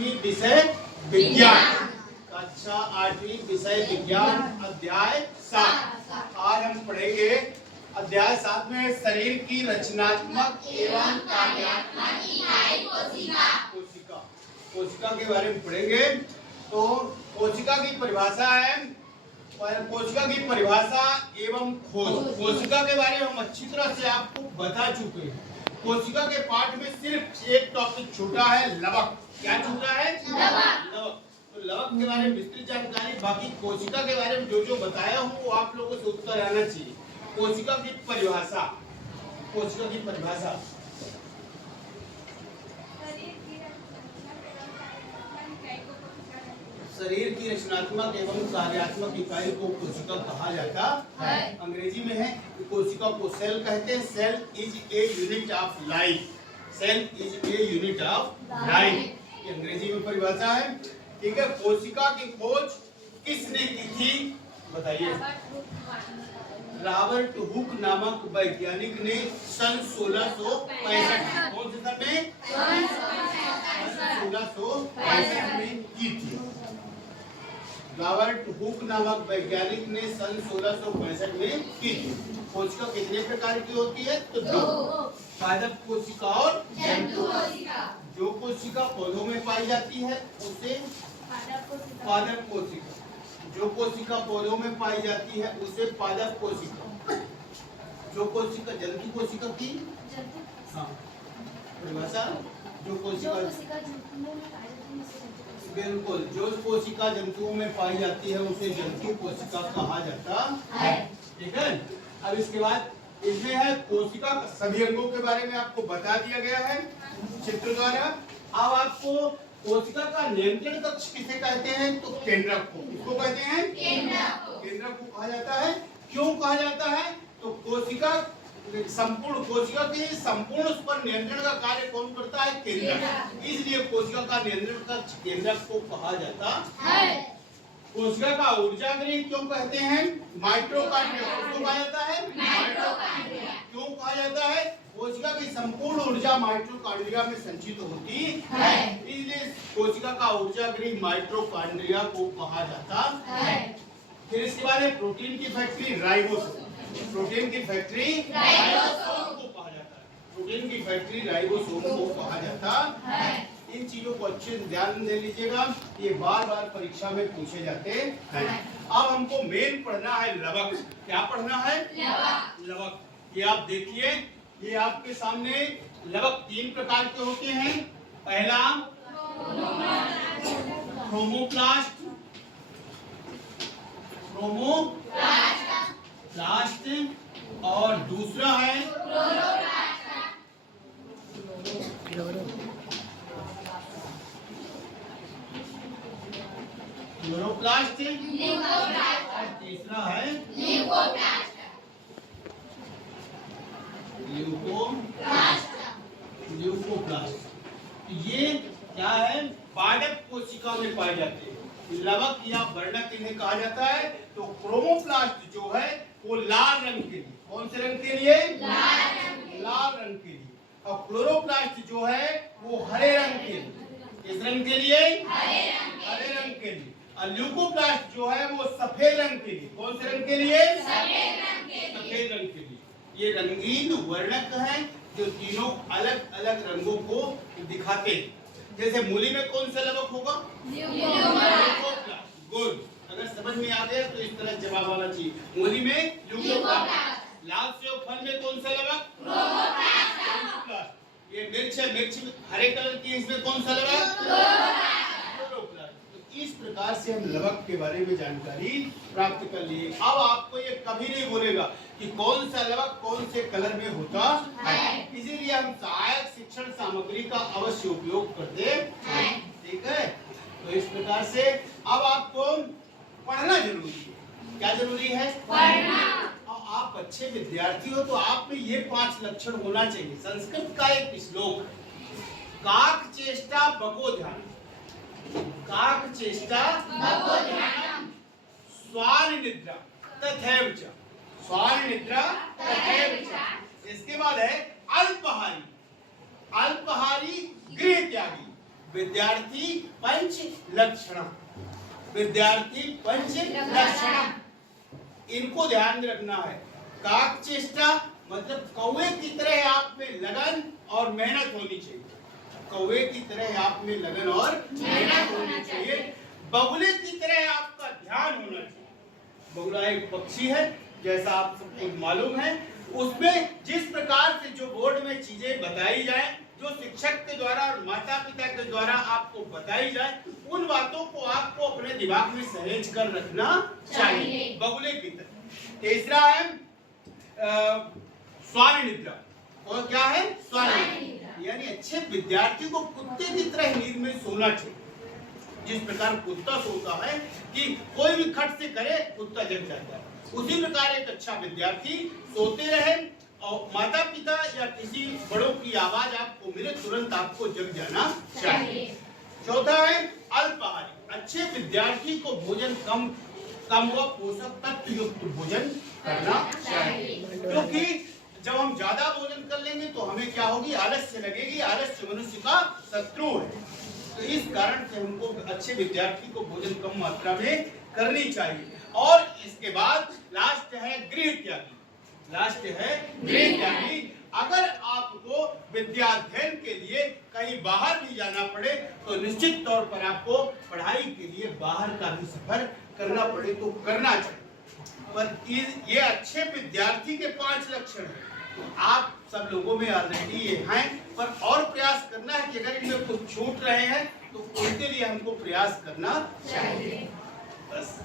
आठवीं विषय विज्ञान। कक्षा आठवीं विषय विज्ञान अध्याय 7। आज हम पढ़ेंगे अध्याय 7 में शरीर की रचनात्मक एवं कार्यात्मक इकाई कोशिका। कोशिका के बारे में पढ़ेंगे। तो कोशिका की परिभाषा है, कोशिका की परिभाषा एवं खोज। कोशिका के बारे में हम अच्छी तरह से आपको बता चुके हैं। कोशिका के पाठ में सिर्फ एक टॉपिक छूटा है, लवक। क्या छूटा है? लवक। तो लवक के बारे में विस्तृत जानकारी, बाकी कोशिका के बारे में जो बताया हूँ वो आप लोगों से उत्तर आना चाहिए। कोशिका की परिभाषा, कोशिका की परिभाषा शरीर की रचनात्मक एवं कार्यात्मक इकाई को कोशिका कहा जाता है। अंग्रेजी में है कोशिका को सेल कहते हैं। Cell is a unit of life. Cell is a unit of life, ये अंग्रेजी में परिभाषा है। ठीक है। कोशिका की खोज किसने की थी बताइए? रॉबर्ट हुक नामक वैज्ञानिक ने सन 1665 कौन से सन में? 1665 में की थी। रॉबर्ट हुक नामक वैज्ञानिक ने सन 1665 में की थी। कोशिका कितने प्रकार की होती है? तो दो, पादप कोशिका और जंतु कोशिका। जो कोशिका पौधों में पाई जाती है उसे पादप कोशिका। जो कोशिका पौधों में पाई जाती है उसे पादप कोशिका। जो कोशिका जंतु कोशिका की परिभाषा, जो कोशिका बिल्कुल, जो कोशिका जंतुओं में पाई जाती है उसे जंतु कोशिका कहा जाता है। ठीक है। अब इसके बाद इसमें है कोशिका सभी अंगों के बारे में आपको बता दिया गया है चित्र द्वारा। अब आपको कोशिका का नियंत्रण कक्ष किसे कहते हैं? तो केंद्रक को। किसको कहते हैं? केंद्रक को कहा जाता है। क्यों कहा जाता है? तो कोशिका संपूर्ण कोशिका के संपूर्ण उस पर नियंत्रण का कार्य कौन करता है? केंद्रक। इसलिए कोशिका का नियंत्रण कक्ष केंद्रक को कहा जाता है। कोशिका का ऊर्जा गृह क्यों कहते हैं? माइटोकॉन्ड्रिया। किसको कहा जाता है? माइटोकॉन्ड्रिया। क्यों कहा जाता है? कोशिका की संपूर्ण ऊर्जा माइटोकॉन्ड्रिया में संचित होती है, इसलिए कोशिका का ऊर्जा गृह माइटोकॉन्ड्रिया को कहा जाता है। फिर इसके बाद है प्रोटीन की फैक्ट्री राइबोसोम। प्रोटीन की फैक्ट्री राइबोसोम को कहा जाता है। प्रोटीन की फैक्ट्री राइबोसोम को कहा जाता है। इन चीजों को अच्छे से ध्यान दे लीजिएगा, ये बार बार परीक्षा में पूछे जाते हैं। अब हमको मेन पढ़ना है लवक। क्या पढ़ना है? लवक। ये आप देखिए, ये आपके सामने लवक 3 प्रकार के होते हैं। पहला क्रोमोप्लास्ट, और दूसरा है क्लोरोप्लास्ट, और तीसरा है ल्यूकोप्लास्ट। ये क्या है? पादप कोशिका में पाए जाते हैं। लवक या वर्णक इन्हें कहा जाता है। तो क्रोमोप्लास्ट जो है वो लाल रंग के लिए, कौन से रंग के लिए? लाल रंग के लिए। और क्लोरोप्लास्ट जो है वो हरे रंग के लिए। किस रंग के लिए? हरे रंग के लिए। और ल्यूकोप्लास्ट जो है वो सफेद रंग के लिए। कौन से रंग के लिए? सफेद रंग के लिए। ये रंगीन वर्णक है जो तीनों अलग अलग रंगों को दिखाते हैं। जैसे मूली में कौन सा लवक होगा? गुड। अगर समझ में आ गया तो इस तरह जवाब आना चाहिए। मूली में ल्यूकोप्लास्ट। लाल सेव फल में कौन सा लवक? क्लोरोप्लास्ट। ये मिर्च है, मिर्च में हरे कलर की, इसमें कौन सा लवक? क्लोरोप्लास्ट। तो इस प्रकार से हम लवक के बारे में जानकारी प्राप्त कर लिए। अब आपको ये कभी नहीं बोलेगा कि कौन सा लवक कौन से कलर में होता है, इसीलिए हम सहायक शिक्षण सामग्री का अवश्य उपयोग करते हैं। ठीक है। तो इस प्रकार से अब आपको पढ़ना जरूरी है। क्या जरूरी है? पढ़ना। और आप अच्छे विद्यार्थी हो तो आप में ये 5 लक्षण होना चाहिए। संस्कृत का एक श्लोक, काक चेष्टा बको ध्यान। काक चेष्टा बको ध्यान, स्वान निद्रा तथैव च। स्वान निद्रा तथैव च। इसके बाद है अल्पहारी। अल्पहारी गृह त्यागी। विद्यार्थी पंच लक्षण, विद्यार्थी पंच लक्षण, इनको ध्यान में रखना है। काक चेष्टा मतलब कौवे की तरह आप में लगन और मेहनत होनी चाहिए, कौवे की तरह आप में लगन और मेहनत होनी चाहिए। बगुले की तरह आपका ध्यान होना चाहिए। बगुला एक पक्षी है, जैसा आप सबको मालूम है। उसमें जिस प्रकार से जो बोर्ड में चीजें बताई जाए, जो शिक्षक के द्वारा और माता पिता के द्वारा आपको बताई जाए, उन बातों को आपको अपने दिमाग में सहेज कर रखना चाहिए, बगुले की तरह। तीसरा है स्वान निद्रा। और क्या है? स्वान निद्रा, यानी अच्छे विद्यार्थी को कुत्ते की तरह नींद में सोना चाहिए। जिस प्रकार कुत्ता सोता है कि कोई भी खट से करे कुत्ता जग जाता है, उसी प्रकार एक अच्छा विद्यार्थी सोते रहे और माता पिता या किसी बड़ों की आवाज आपको मिले तुरंत आपको जग जाना चाहिए। चौथा है अल्पाहारी। अच्छे विद्यार्थी को भोजन कम व पोषक तत्व युक्त भोजन करना चाहिए, क्योंकि जब हम ज्यादा भोजन कर लेंगे तो हमें क्या होगी? आलस्य लगेगी। आलस्य मनुष्य का शत्रु है। तो इस कारण से हमको अच्छे विद्यार्थी को भोजन कम मात्रा में करनी चाहिए। और इसके बाद लास्ट है गृह त्यागी। लास्ट है गृह त्यागी। अगर आपको विद्याध्ययन के लिए कहीं बाहर भी जाना पड़े तो निश्चित तौर पर आपको पढ़ाई के लिए बाहर का भी सफर करना पड़े तो करना चाहिए। पर ये अच्छे विद्यार्थी के 5 लक्षण हैं। आप सब लोगों में ऑलरेडी ये हैं, पर और प्रयास करना है कि अगर इनमें कुछ छूट रहे हैं तो उनके लिए हमको प्रयास करना चाहिए। बस।